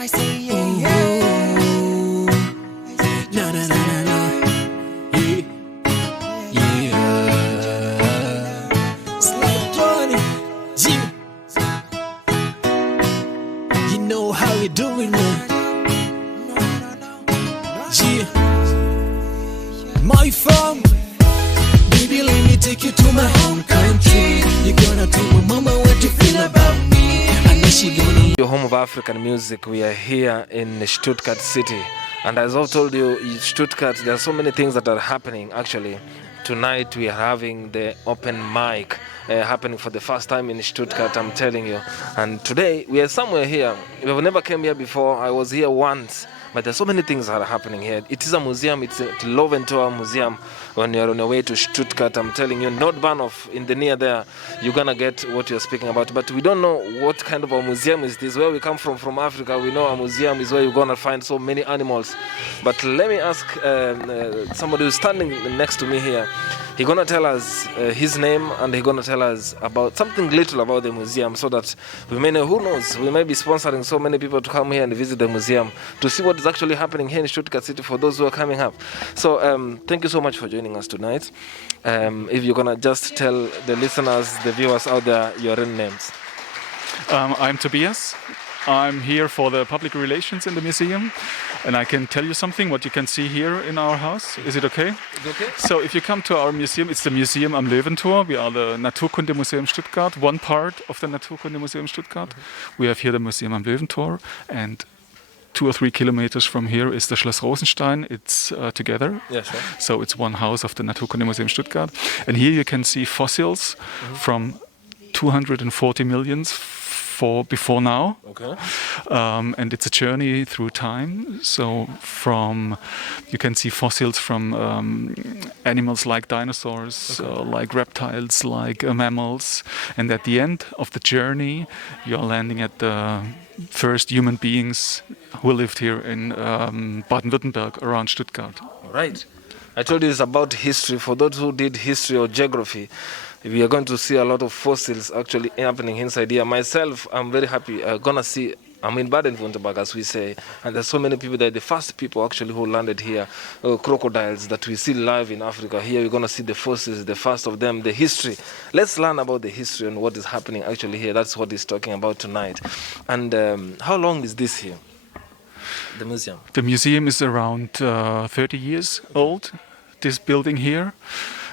I say yeah, yeah. Na na na na na. Yeah. Slide 20. You know how we doing, man. Yeah. My farm. Baby, let me take you to my home country. You're gonna tell my mama what you feel about me. I know she gonna. Your home of African music. We are here in Stuttgart city, and as I've told you, in Stuttgart there are so many things that are happening. Actually, tonight we are having the open mic happening for the first time in Stuttgart, I'm telling you. And today we are somewhere here. We've never came here before. I was here once. But there's so many things that are happening here. It is a museum. It's a Loventor Museum. When you're on your way to Stuttgart, I'm telling you, not Bahnhof, in the near there, you're going to get what you're speaking about. But we don't know what kind of a museum is this. Where we come from Africa, we know a museum is where you're going to find so many animals. But let me ask somebody who's standing next to me here. He's going to tell us his name, and he's going to tell us about something little about the museum, so that we may know, who knows, we may be sponsoring so many people to come here and visit the museum to see what is actually happening here in Stuttgart city for those who are coming up. So thank you so much for joining us tonight. If you're going to just tell the listeners, the viewers out there, your real names. I'm Tobias. I'm here for the public relations in the museum, and I can tell you something what you can see here in our house. Is it okay? It's okay. So if you come to our museum, it's the Museum am Löwentor. We are the Naturkundenmuseum Stuttgart, one part of the Naturkundenmuseum Stuttgart. We have here the Museum am Löwentor, and 2 or 3 kilometers from here is the Schloss Rosenstein. It's together. Yeah, sure. So it's one house of the Naturkundemuseum Stuttgart. And here you can see fossils from 240 millions before now. Okay. And it's a journey through time. So you can see fossils from animals like dinosaurs, like reptiles, like mammals. And at the end of the journey, you're landing at the first human beings who lived here in Baden-Württemberg, around Stuttgart. All right. I told you it's about history. For those who did history or geography, we are going to see a lot of fossils actually happening inside here. Myself, I'm very happy. I'm in Baden-Württemberg, as we say, and there's so many people there. The first people actually who landed here, crocodiles that we see live in Africa. Here we're going to see the fossils, the first of them, the history. Let's learn about the history and what is happening actually here. That's what he's talking about tonight. And how long is this here, the museum? The museum is around 30 years old, this building here.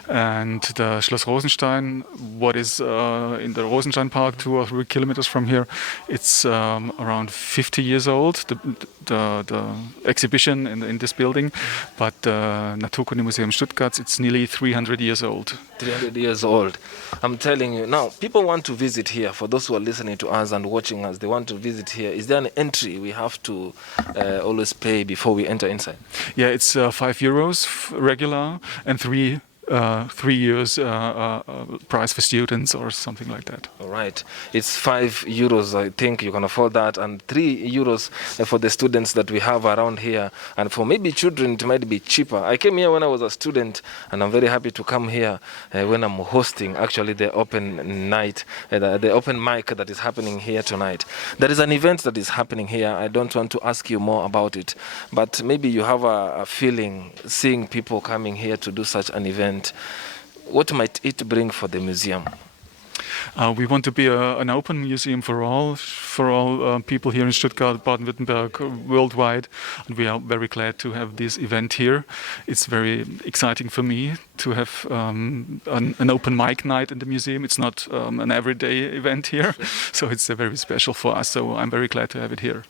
And the Schloss Rosenstein, what is in the Rosenstein Park, 2 or 3 kilometers from here, it's around 50 years old, the exhibition in this building. But Naturkundemuseum Stuttgart, it's nearly 300 years old. 300 years old. I'm telling you. Now, people want to visit here. For those who are listening to us and watching us, they want to visit here. Is there an entry we have to always pay before we enter inside? Yeah, it's €5 regular and 3 years price for students or something like that. All right. It's €5. I think you can afford that, and €3 for the students that we have around here. And for maybe children, it might be cheaper. I came here when I was a student, and I'm very happy to come here when I'm hosting actually the open night, the open mic that is happening here tonight. There is an event that is happening here. I don't want to ask you more about it, but maybe you have a feeling seeing people coming here to do such an event. What might it bring for the museum? We want to be an open museum for all people here in Stuttgart, Baden-Württemberg, worldwide. And we are very glad to have this event here. It's very exciting for me to have an open mic night in the museum. It's not an everyday event here, so it's very special for us. So I'm very glad to have it here.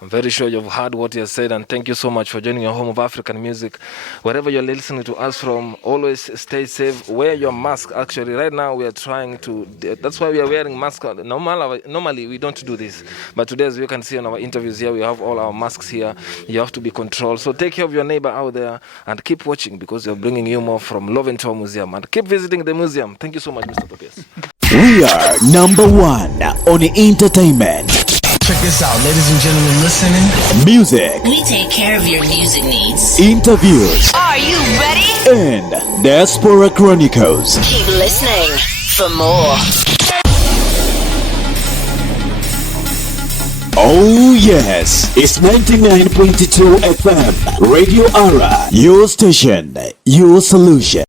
I'm very sure you've heard what he has said, and thank you so much for joining your home of African music. Wherever you're listening to us from, always stay safe. Wear your mask. Actually, right now we are trying to. That's why we are wearing masks. Normally we don't do this, but today, as you can see on our interviews here, we have all our masks here. You have to be controlled. So take care of your neighbor out there and keep watching, because we're bringing you more from Loventor Museum, and keep visiting the museum. Thank you so much, Mr. Tobias. We are #1 on entertainment. Check this out, ladies and gentlemen listening. Music. We take care of your music needs. Interviews. Are you ready? And Diaspora Chronicles. Keep listening for more. Oh yes, it's 99.2 FM, Radio Ara, your station, your solution.